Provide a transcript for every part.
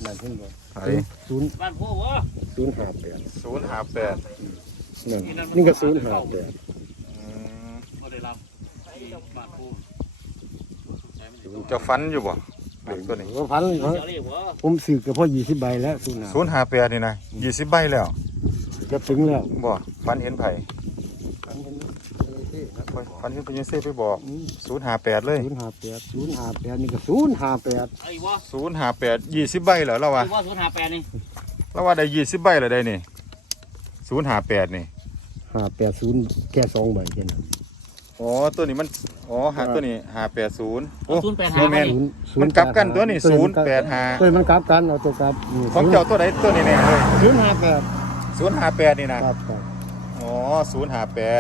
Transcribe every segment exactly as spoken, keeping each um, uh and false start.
นั่นเห็นบ่ไอ้ศูนย์บ้านผู้วะศูนย์ห้าแปดศูนย์ห้าแปดนั่นนี่ก็ศูนย์ห้าแปดบ่ได้รับบ้านผู้เจะฟันอยู่บ่เด็กตัวนี้ว่าพันเลยผมซื้อกับพ่อยี่สิบใบแล้วศูนย์ห้าศูนย์ห้าแปดนี่นะยี่สิบใบแล้วจะถึงแล้วบ่ฟันเห็นไผ่พันเห็นไหมเออที่นะฟันเห็นเป็นยังเซ่ไปบอกศูนย์ห้าแปดเลยศูนย์ห้าแปดศูนย์ห้าแปดนี่ก็ศูนย์ห้าแปดไอ้วะศูนย์ห้าแปดยี่สิบใบเหรอเราว่าไอ้วะศูนย์ห้าแปดนี่เราว่าได้ยี่สิบใบเหรอได้นี่ศูนย์ห้าแปดนี่ห้าแปดศูนย์แค่สองใบแค่นั้นอ๋อตัวนี้มันอ๋อหาตัวนี้ห้าแปดศูนย์โอ้ศูนย์แปดโมห้าเมนศูนย์ศูมันย์กลับกันตัวนี้ตัวศูนย์แปดห้าตัวมันกลับกันเอาตัวกลับนี่ของเจ้าตัวไหนตัวนี้แน่เลยศูนย์ห้าแปดศูนย์ห้าแปดนี่นะครับครับอ๋อศูนย์ห้าแปด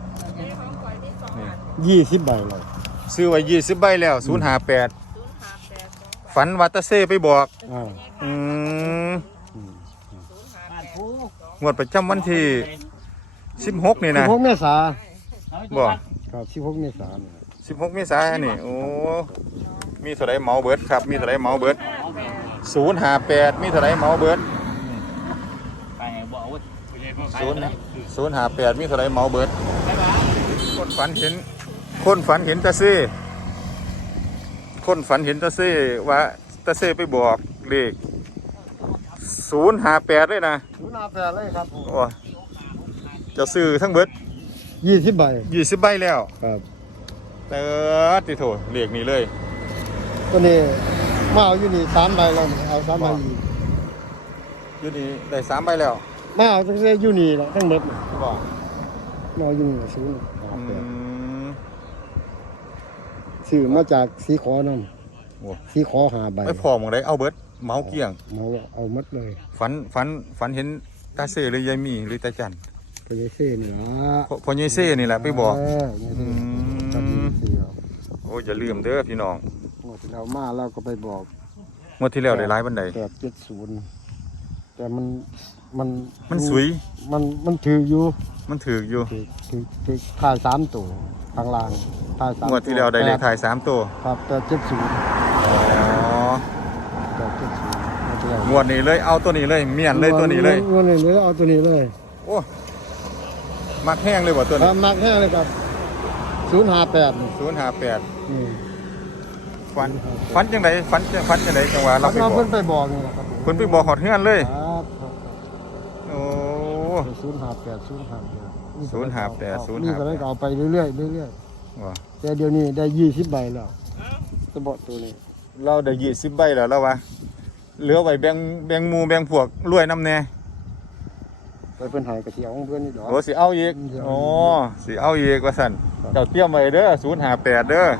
ยี่สิบใบเลยซื้อไว้ยี่สิบใบแล้วศูนย์ห้าแปดฝันวัตเซ่ไปบอกอ่าอืมบ้านผู้งวดประจำวันที่สิบหกนี่สินะบหกเมษาบ่ครับสิบหกเมษาเนี่ยสิบหกเมษายนนี่โอ้มีเท่าไรเหมาเบิร์ดครับมีเท่าไรเหมาเบิร์ดศูนย์ห้าแปดมีเท่าไรเหมาเบิร์ดไปบ่เอาศูนย์ศูนย์ห้าแปดมีเท่าไรเหมาเบิร์ดคนฝันเห็นคนฝันเห็นตาเซ่คนฝันเห็นตาเซ่ว่าตาเซ่ไปบอกเลขศูนย์ห้าแปดเลยนะศูนย์ห้าแปดเลยครับโอ้จะซื้อทั้งเบิร์ดยี่สิบใบยี่สิบใบแล้วครับเติร์ดติโถเลขนี้เลยตัวนี้มาเอาอยู่นี่สามใบแล้วนี่เอาสามใบอีกอยู่นี่ได้สามใบแล้วมาเอาตั้งแต่อยู่นี่แหละทั้งหมดนี่บอกมาเอาอยู่นี่ศูนย์ห้าอืแปดมซื้อมาจากสีขอนั่นโอ้สีขอหาใบไม่พอหมองได้เอาเบิร์ดเมาเกี่ยงมาเอาหมดเลยฝันฝันฝันเห็นตาเซ่หรือยายมีหรือตาจันไปเลยเซ่นี่ละพอพอยายเซ่นี่แหละไปบอกเอืมจับนี่เสียวโอ้อย่าลืมเด้อพี่น้องงวดที่เรามาเราก็ไปบอกงวดที่แล้วได้ร้ายบันไดแปดเจ็ดศูนย์แต่มันมันมันสวยมันมันถืออยู่มันถืออยู่ถือถือถือถ่ายสามตัวทางล่างถ่ายสามงวดที่แล้วได้เลขถ่ายสามตัวครับแปดเจ็ดศูนย์อ๋อแปดเจ็ดศูนย์งวดที่แล้วงวดนี้เลยเอาตัวนี้เลยเมียนเลยตัวนี้เลยงวดนี้เลยเอาตัวนี้เลยโอ้มักแห้งเลยว่ะตัวคนี้รับมักแห้งเลยครับศูนย์ห้าแปดศูนย์ห้าแปดนี่ฝันฝันจังไดฝันจังฝันจังไดจังหวะเราไปบเราอกเพิ่นไปบอกนี่แหละครับผมเพิ่นไปบอกหอดเฮือนเลยครับครับโอ้ศูนย์ห้าแปดศูนย์ห้าแปดศูนย์ห้าแปดศูนย์นี่ห้าแปดก็เลยเอาไปเรื่อยๆเรื่อยว่ะๆแต่เดี๋ยวนี้ได้ยี่สิบใบแล้วจะบอกตัวนี้เราได้ยี่สิบใบแล้วแล้ววะเหลือไว้แบ่งแบ่งหมู่แบ่งพวกรวยน้ำแน่ไปเพิ่นใหายกระเทียมของเพื่อนนี่ดอกโอ้สิเอาอีกโอ้สิเอาอีกว่าสั่นเจ้าเตรียมไว้เด้อศูนย์ห้าแปดเด้อ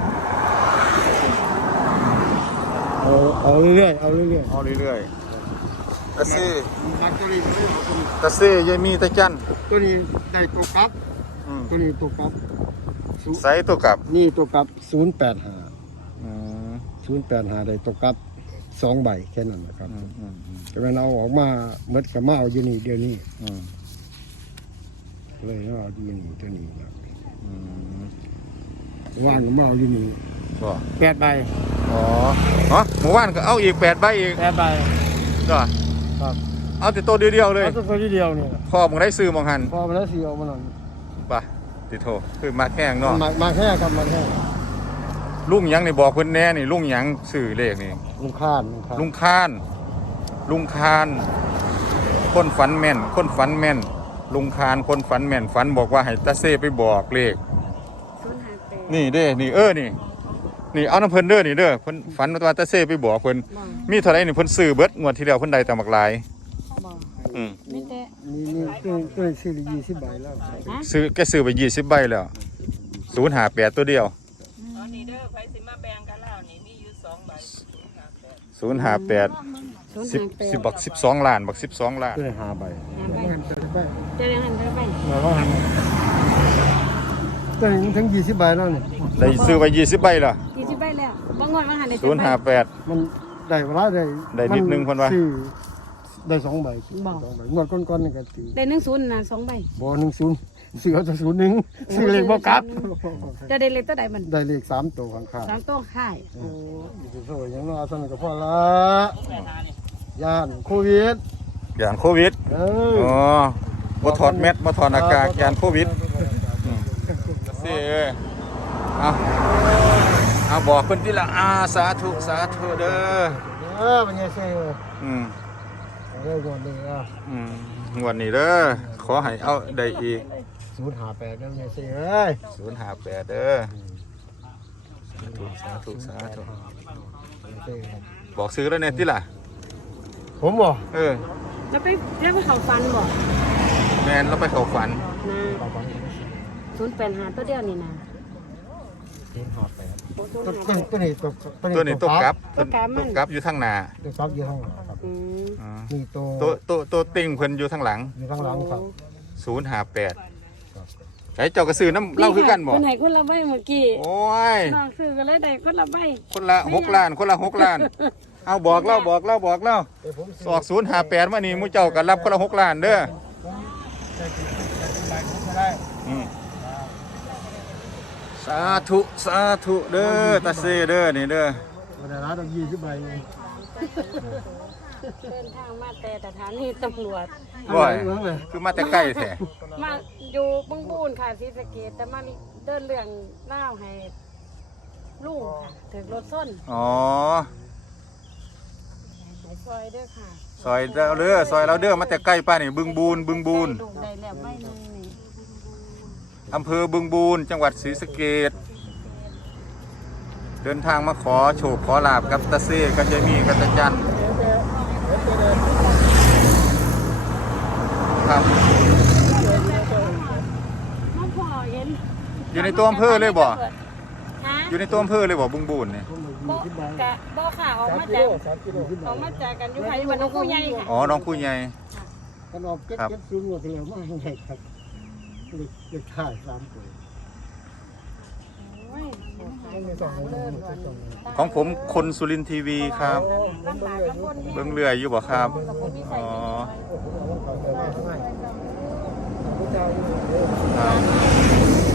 เอาเอาเรื่อยๆเอาเรื่อยเอาเรื่อยๆตาซี่ๆมักตัวนี้ตาซี่ยายมีตาจันตัวนี้ได้ตัวกลับอืมตัวนี้ตัวกลับศูนย์ใส่ตัวกลับนี่ตัวกลับศูนย์แปดห้าอืมศูนย์แปดห้าได้ตัวกลับสองใบแค่นั้นนะครับอืมอืมอืมแต่มันเอาออกมาเมดกับมาเอาอยู่นี่เดี๋ยวนี้อืมเลยเอาอยู่นี่ตัวนี้ครับอืมว่างกับมาเอาอยู่นี่ก็แปดใบอ๋ออ๋อหมู่บ้านก็เอาอีกแปดใบอีกแปดใบก็ครับเอาแต่ตัวเดียวๆเลยเอาตัวตัวเดียวเนี่ยพ่อมึงได้ซื้อมองหันพอมาแล้วสีออกมาหน่อยป่ะติโทคือมาแข้งเนาะมามาแค่ครับมาแค่ลุงหยังนี่บอกเพิ่นแน่นี่ลุงหยังซื้อเลขนี่ลุงข้านลุงข้านลุงคาน ลุงคาน คนฝันแม่น คนฝันแม่น ลุงคานคนฝันแม่นฝันบอกว่าให้ตาเซ่ไปบอกเลขศูนย์ห้าแปดนี่เด้ นี่เออนี่ นี่เอาน้ำเพิ่นเด้อนี่เด้อเพิ่นฝันว่าตาเซ่ไปบอกเพิ่นบ่มีเท่าไหร่นี่เพิ่นซื้อเบิดงวดที่แล้วเพิ่นได้แต่มักหลายบ่อืมไม่แต่มีมีตัวตัวซื้อยี่สิบใบแล้วฮะซื้อแกซื้อไปยี่สิบใบแล้วศูนย์ห้าแปดตัวเดียวตอนนี้เด้อไผสิมาแบ่งกันแล้วนี่มีอยู่สองใบศูนย์ห้าแปดศูนย์สิบห้าแปดสิบบักสิบสองล้านบักสิบสองล้านตัวห้าใบห้าใบจะเรียนหันไปไปมาเขาหันตัวนี้ถึงยี่สิบใบแล้วนี่ได้ซื้อไปยี่สิบใบแล้วกี่สิบใบแล้วบางงวดบางหันได้ศูนย์ห้าแปดมันได้เวลาได้ได้นิดนึงเพิ่นว่าซื้อได้สองใบสองใบงวดก้อนๆนี่ก็ถือได้หนึ่งศูนย์นะสองใบบ่หนึ่งศูนย์ซื้อเอาแต่ศูนย์หนึ่งซื้อเลขบ่กลับจะได้เลขตัวใดมันได้เลขสามตัวข้างสามตัวค่ายโอ้ๆอยู่โซ่ยังน้อยเอาสนุกกับพ่อละแปดห้านี่ย่านโควิดอย่างโควิดเอออ๋อบ่ถอดแมสบ่ถอดหน้ากากยานโควิดอืมสิเอ้ยเอาเอาบอกเพิ่นที่ละอาสาธุสาธุเด้อเออเป็นไงเซ่เลยอืมเริ่มวันนี้อ่ะอืมงวดนี้เด้อขอให้เอาได้อีกศูนย์หาแปดนั่นไงเซ่เอ้ยศูนย์ห้าแปดเด้อสาธุสาธุสาธุบอกซื้อแล้วเนี่ยที่ล่ะผมบอกเออแล้วไปแล้วไปเขาฟันบ่แมนเราไปเข้าฝันนะศูนย์แปดหาตัวเดียวนี่นะศูนย์หาแปดศูนย์ตัวห้าตัวนี้ตัวตัวนี้ตัวกลับตัวกลับมันตัวกลับอยู่ทางหน้าตัวซับอยู่ข้างหลังครับอืมอ๋อนี่ตัวตัวตัวตัวติ่งเพิ่นอยู่ทางหลังอยู่ข้างหลังครับศูนย์ห้าแปดไอ้เจ้ากระสือน้ำเล่าคือกันบ่คนไหนคนละใบเมื่อกี้โอ้ยน้องซื้อกันเลยได้คนละใบคนละหกล้านคนละหกล้าน เอาบอกเล่าบอกเล่าบอกเล่าแต่ผมสอกศูนย์ห้าแปดมานี่หมูเจ้ากันรับคนละหกล้านเด้อแต่กินแต่กินใบผมก็ได้อืมสาธุสาธุเด้อตาเซเด้อนี่เด้อวันละร้านเรายี่สิบใบเองเดินทางมาแต่สถานีตำรวจบ่อยเมืองเลยคือมาแต่ใกล้แท้มาอยู่บึงบูนค่ะศรีสะเกษแต่มาเดินเรื่องเล่าวให้ลุงค่ะถึงรถส้นอ๋อให้ซอยเด้อค่ะซอยเราเด้อซอยเราเด้อมาแต่ใกล้ป้านี่บึงบูนบึงบูนลูกได้แล้วใบหนึงนี่อำเภอบึงบูนจังหวัดศรีสะเกษเดินทางมาขอโชคขอลาบกับตาเซกับยายมีกับตาจันครับน้องพ่อเห็นอยู่ในตัวอำเภอเลยบ่ฮะอยู่ในตัวอำเภอเลยบ่บึงบูนเนี่ยบ่กะบ่ค่ะออกสามมากิจาโลกสามกิโลขึ้นอมาอกมาจากกันอยู่ไผอยู่บ้านน้องผู้ใหญ่ค่ะอ๋อน้องผู้ใหญ่ขนมเก็บเก็บซื้อหมดแล้วมากเลยครับเด็กชายสามคนโอ้ยไม่มีสองคนเลยสองคนของผมคนสุรินทร์ทีวีครับลำบากลำบนเบิ่งเรืออยู่บ่ครับกับบ่มีใส่อ๋อผู้ชายครับ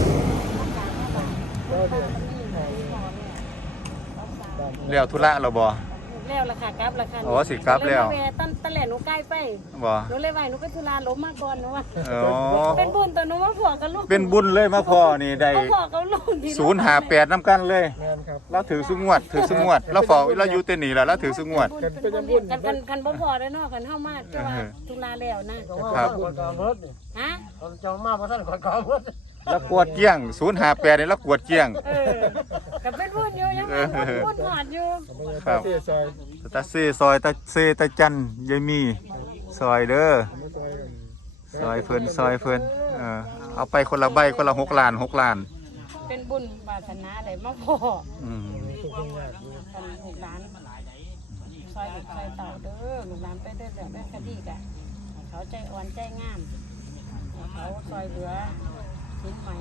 เรียวธุระเราบ่แล้วราคากับราคาอ๋อสิกลับแล้วตั้งแต่แหล่หนูใกล้ไปบ่หนูเลยว่าหนูไปธุระล้มมาก่อนหนูว่าอ๋อเป็นบุญตัวหนูมาผัวกับลูกเป็นบุญเลยมาพ่อนี่ได้เอาผัวกับลูกทีศูนย์ห้าแปดน้ำกันเลยงานครับเราถือสุงวด ถือสุงวดเราเฝ้าเราอยู่เต็นนี่แหละเราถือสุงวดเป็นบุญกันกันกันบ่พอได้เนาะกันเฮามาแต่ว่าธุระแล้วนะครับก่อนการรถฮะเราจะมาเพราะท่านก่อนการรถแล้วกวดเกี้ยงศูนย์ห้าแปดนี่แล้วกวดเกี้ยงเออก็เป็นบุญอยู่ยังว่าบุญหอดอยู่ครับเสียใจตาเซซอยตาเซตาจันยายมีซอยเด้อไม่ซอยซอยเพิ่นซอยเพิ่นเออเอาไปคนละใบคนละหกล้านหกล้านเป็นบุญวาสนาได้มาพออืมกันลูกหลานซอยลูกซอยเต่าเด้อลูกหลานไปเด้อเด้อได้คดีกะให้เขาใจอ่อนใจงามให้เขาซอยเหลือทิ้งไหม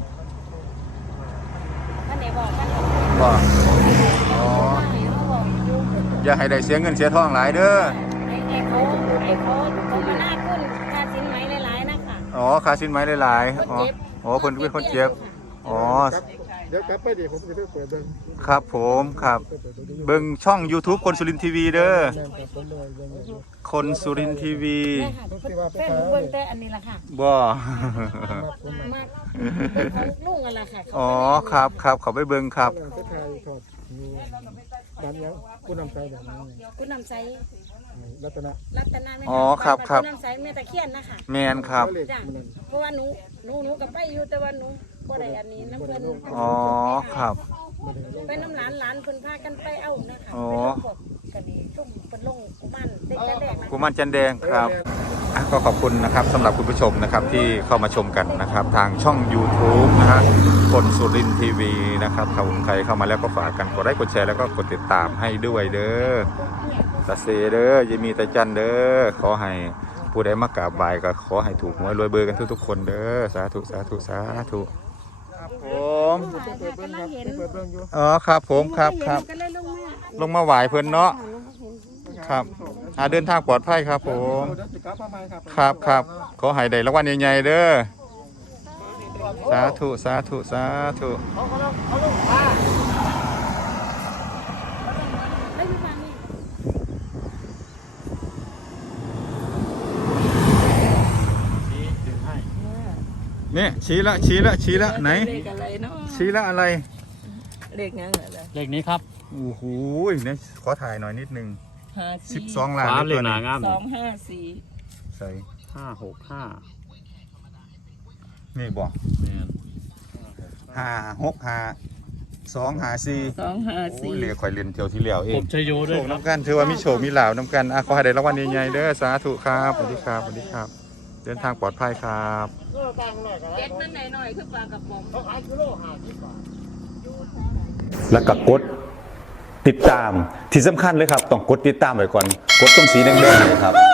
ท่านไหนบอกท่านบอกบ่อ๋อให้เขาบอกอยู่อย่าให้ได้เสียเงินเสียทองหลายเด้อไอ้ไอ้เขาไอ้เขาเขามาหน้ากุ้นค่าสินไหมหลายๆนะคะอ๋อค่าสินไหมหลายๆอ๋ออ๋อเพิ่นเป็นคนเจ็บอ๋อเดี๋ยวกลับไปดิผมจะไปเปิดเดินครับผมครับเบิ่งช่อง YouTube คนสุรินทร์ทีวีเด้อแม่กับผมเลยยังไงคนสุรินทร์ทีวีเนี่ยค่ะเพื่อนเพื่อนแต่อันนี้ละค่ะบ่มากเป็นของลุงอะไรค่ะอ๋อครับครับเขาไปเบิ่งครับไปถ่ายทอดอยู่บ้านยังผู้นำใจแบบนั้นคุณนำไซรัตนะรัตนาแม่อ๋อครับครับณนำไซแม่ตะเคียนนะคะแมนครับจ้ะเพราะว่าหนูหนูหนูกับไปอยู่แต่ว่าหนูบ่ได้อันนี้น้ำเพิ่นอ๋อครับไปน้ำหลานหลานเพิ่นพากันไปเอานะคะอ๋อไปลงพวกกะดีตุ่มเพิ่นลงกุมันเด็กแต่แรกนะกุมารจันแดงครับอ่ะก็ขอบคุณนะครับสำหรับคุณผู้ชมนะครับที่เข้ามาชมกันนะครับทางช่อง YouTube นะฮะคนสุรินทร์ทีวีนะครับถ้าใครเข้ามาแล้วก็ฝากกันกดไลค์กดแชร์แล้วก็กดติดตามให้ด้วยเด้อตาเซเด้อยายมีตาจันเด้อขอให้ผู้ใดมากราบไหว้ก็ขอให้ถูกหวยรวยเบอร์กันทุกๆคนเด้อสาธุสาธุสาธุครับผมกำลังเห็นเปิดเรื่องอยู่อ๋อครับผมครับครับก็เลยลงมาลงมาไหว้เพิ่นเนาะครับอ่าเดินทางปลอดภัยครับผมเดี๋ยวจะกลับมาใหม่ครับครับครับขอให้ได้รางวัลใหญ่ๆเด้อสาธุสาธุสาธุเขาเขาลงเขาลงมาเอ้ยพี่ปานี่เนี่ยชี้ละชี้ละชี้ละไหนเลขอะไรเนาะชี้ละอะไรเลขยังอะไรเลขนี้ครับโอ้โหเนี่ยขอถ่ายหน่อยนิดนึงห้าสิสี่บสองล้านฟ้าในเลตัขวหนานี้งามสองห้าสี่ใส่ห้าหกห้านี่บอกแม่นห้าหกห้าสองห้าสี่สองห้าโอ้สี่ยเหลือข่อยเรียนเที่ยวที่เหลียวเอผงมชัยโยด้โชวยคครับน้ำกันถือว่ามีโชคมีลาวน้ำกันอ่ะขอให้ได้รางวัลใหญ่ๆเด้อสาธุครับสวัสดีครับสวัสดีครับ เดินทางปลอดภัยครับเออกลางหน่อยก็ได้เจ็ดมันหน่อยๆคือปลากระป๋องเขาขายกิโลห้าสิบบาทแล้วก็กดติดตามที่สำคัญเลยครับ ต้องกดติดตามไว้ก่อน กดตรงสีแดงๆเนยครับ